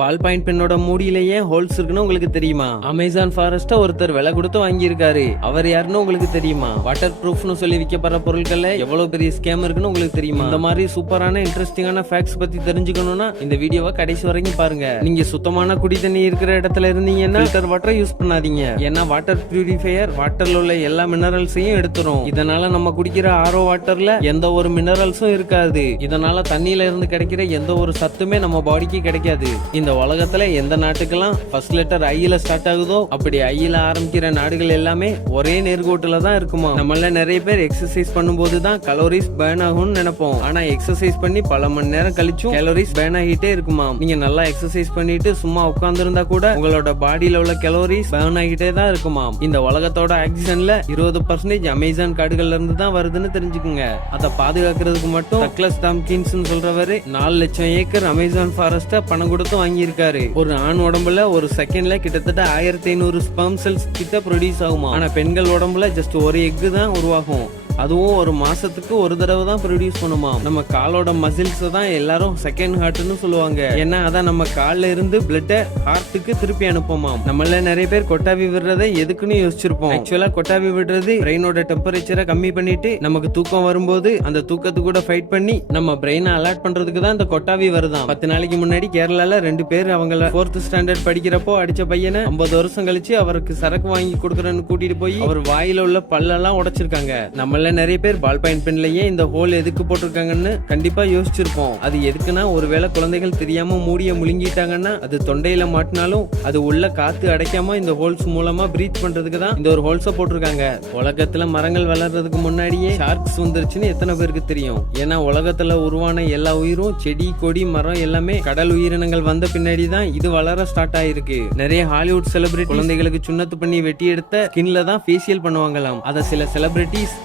Ball point பெண்ணோட மூடியிலேயே holes இருக்குன்னு உங்களுக்கு தெரியுமா? அமேசான் ஃபாரஸ்ட ஒருத்தர் விலை கொடுத்து வாங்கியிருக்காரு. அவர் யாருன்னு உங்களுக்கு தெரியுமா? வாட்டர் ப்ரூஃப்னு சொல்லி விற்கப்படுற பொருட்கள்ல எவ்வளவு பெரிய ஸ்கேம் இருக்குன்னு உங்களுக்கு தெரியுமா? இந்த மாதிரி சூப்பரான இன்ட்ரெஸ்டிங்கான ஃபேக்ட்ஸ் பத்தி தெரிஞ்சுக்கணும்னா இந்த வீடியோவை கடைசி வரைக்கும் பாருங்க. நீங்க சுத்தமான குடி தண்ணி இருக்கிற இடத்துல இருந்தீங்கன்னா ஃபில்டர் வாட்டரை யூஸ் பண்ணாதீங்க. ஏன்னா வாட்டர் பியூரிஃபையர் வாட்டர்ல உள்ள எல்லா மினரல்ஸையும் எடுத்துரும். இதனால நம்ம குடிக்கிற ஆரோ வாட்டர்ல எந்த ஒரு மினரல்ஸும் இருக்காது. இதனால தண்ணியில இருந்து கிடைக்கிற எந்த ஒரு சத்துமே நம்ம பாடிக்கு கிடைக்காது. இந்த உலகத்துல எந்த நாட்டுக்கெல்லாம் ஃபர்ஸ்ட் லெட்டர் ஐல ஸ்டார்ட் ஆகுதோ அப்படி ஐல ஆரம்பிக்கிற நாடுகள் எல்லாமே ஒரே நேர்கோட்டுல தான் இருக்குமா. நம்மள நிறைய பேர் எக்ஸசைஸ் பண்ணும்போது தான் கலோரிஸ் பர்ன் ஆகும்னு நினைப்போம். ஆனா எக்ஸசைஸ் பண்ணி பல மணி நேரம் கழிச்சும் கலோரிஸ் பர்ன் ஆகிட்டே இருக்குமா. நீங்க நல்லா எக்ஸசைஸ் பண்ணிட்டு சும்மா உட்கார்ந்து இருந்தா கூட உங்களோட பாடியில உள்ள கலோரிஸ் பர்ன் ஆகிட்டே தான் இருக்குமா. இந்த உலகத்தோட ஆக்சிஜன்ல 20% அமேசான் காடுகள்ல இருந்து தான் வருதுன்னு தெரிஞ்சுக்குங்க. அதை பாதுகாக்கிறதுக்கு மட்டும் டக்ளஸ் டாம்கின்ஸ் சொல்றவரு 4 லட்சம் ஏக்கர் அமேசான் ஃபாரஸ்ட பணம் கொடுத்து வாங்கியிருக்காரு. ஒரு ஆண் உடம்புல ஒரு செகண்ட்ல கிட்டத்தட்ட 1500 ஸ்பெர்ம் செல்ஸ் கிட்ட ப்ரொடியூஸ் ஆகுமா. ஆனா பெண்கள் உடம்புல ஜஸ்ட் ஒரு எக் தான் உருவாகும். அதுவும் ஒரு மாசத்துக்கு ஒரு தடவை தான் ப்ரொடியூஸ் பண்ணுமா. நம்ம காலோட மசில்ஸ் தான் எல்லாரும் செகண்ட் ஹார்ட்னு சொல்லுவாங்க. ஏன்னா அதான் நம்ம கால்ல இருந்து பிளட்ட ஹார்ட்டுக்கு திருப்பி அனுப்புமா. நம்மள நிறைய பேர் கொட்டாவி விடுறதை எதுக்குன்னு யோசிச்சிருப்போம். ஆக்சுவலா கொட்டாவி விடுறது பிரெயினோட டெம்பரேச்சரை கம்மி பண்ணிட்டு நமக்கு தூக்கம் வரும்போது அந்த தூக்கத்து கூட ஃபைட் பண்ணி நம்ம பிரெயினை அலர்ட் பண்றதுக்கு தான் இந்த கொட்டாவி வருதான். 10 நாளைக்கு முன்னாடி கேரளால 2 பேர் அவங்கள 4th ஸ்டாண்டர்ட் படிக்கிறப்போ அடிச்ச பையனை 50 வருஷம் கழிச்சு அவருக்கு சரக்கு வாங்கி கொடுக்கறன்னு கூட்டிட்டு போய் அவர் வாயில உள்ள பல்லெல்லாம் உடைச்சிருக்காங்க. நம்மள நிறைய பேர் பால் பாயிண்ட் பென்லயே இந்த ஹோல் எதுக்கு போட்டிருக்காங்கன்னு கண்டிப்பா யோசிச்சிருப்போம். அது எதுக்குன்னா ஒருவேளை குழந்தைகள் தெரியாம மூடிய முழுங்கிட்டாங்கன்னா அது தொண்டையில மாட்டினாலும் அது உள்ள காத்து அடைக்காம இந்த ஹோல்ஸ் மூலமா பிரீத் பண்றதுக்கு தான் இந்த ஒரு ஹோல்ஸ போட்டிருக்காங்க. உலகத்துல மரங்கள் வளர்றதுக்கு முன்னாடியே ஷார்க்ஸ் வந்துருச்சுன்னு எத்தனை பேருக்கு தெரியும்? ஏன்னா உலகத்துல உருவான எல்லா உயிரும் செடி கொடி மரம் எல்லாமே கடல் உயிரினங்கள் வந்த பின்னாடி தான் இது வளர ஸ்டார்ட் ஆயிருக்கு. நிறைய ஹாலிவுட் செலிபிரிட்டி குழந்தைகளுக்கு சுண்ணத்து பண்ணி வெட்டி எடுத்த ஸ்கின்ல தான் ஃபேஷியல் பண்ணுவாங்களாம். அத சில செலிபிரிட்டிஸ்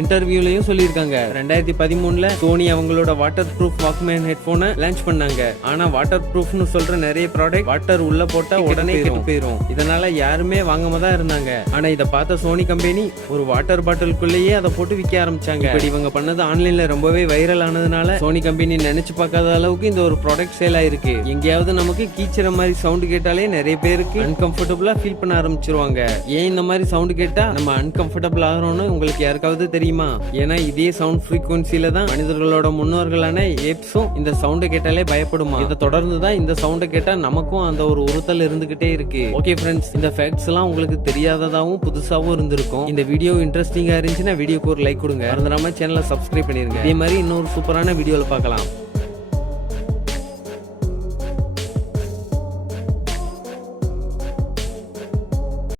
இன்டர்வியூலயும் சொல்லியிருக்காங்க. 2013ல சோனி அவங்களோட வாட்டர் ப்ரூஃப் வாக்மேன் ஹெட்போனை லான்ச் பண்ணாங்க. ஆனா வாட்டர் ப்ரூஃப்னு சொல்ற நிறைய ப்ராடக்ட் வாட்டர் உள்ள போட்டா உடனே கெட்டு போயிரும். இதனால யாருமே வாங்காம தான் இருந்தாங்க. ஆனா இத பார்த்த சோனி கம்பெனி ஒரு வாட்டர் பாட்டிலுக்குள்ளேயே அதை போட்டு விற்க ஆரம்பிச்சாங்க. இப்படி இவங்க பண்ணது ஆன்லைன்ல ரொம்பவே வைரல் ஆனதுனால சோனி கம்பெனி நினைச்சு பார்க்காத அளவுக்கு இந்த ஒரு ப்ராடக்ட் சேல் ஆயிருக்கு. எங்கேயாவது நமக்கு கீச்சுற மாதிரி சவுண்ட் கேட்டாலே நிறைய பேருக்கு அன்கம்ஃபர்டபிளா ஃபீல் பண்ண ஆரம்பிச்சிருவாங்க. ஏன் இந்த மாதிரி சவுண்ட் கேட்டா நம்ம அன்கம்ஃபர்டபிள் ஆகிறோம்னு உங்களுக்கு யாருக்காவது தெரியுமா? ஏன்னா இதே சவுண்ட் ஃப்ரீக்வன்சில தான் மனிதர்களோட முன்னோர்களான ஏப்ஸும் இந்த சவுண்டை கேட்டாலே பயப்படுமா. இதை தொடர்ந்து தான் இந்த சவுண்டை கேட்டா நமக்கும் அந்த ஒரு உறுத்தல் இருந்துகிட்டே இருக்கு. ஓகே ஃப்ரெண்ட்ஸ், இந்த ஃபேக்ட்ஸ் எல்லாம் உங்களுக்கு தெரியாததாவும் புதுசாவும் இருந்திருக்கும். இந்த வீடியோ இன்ட்ரெஸ்டிங்கா இருந்துச்சுன்னா வீடியோக்கு ஒரு லைக் கொடுங்க. மறந்துடாம சேனலை சப்ஸ்கிரைப் பண்ணிருங்க. இதே மாதிரி இன்னொரு சூப்பரான வீடியோல பார்க்கலாம்.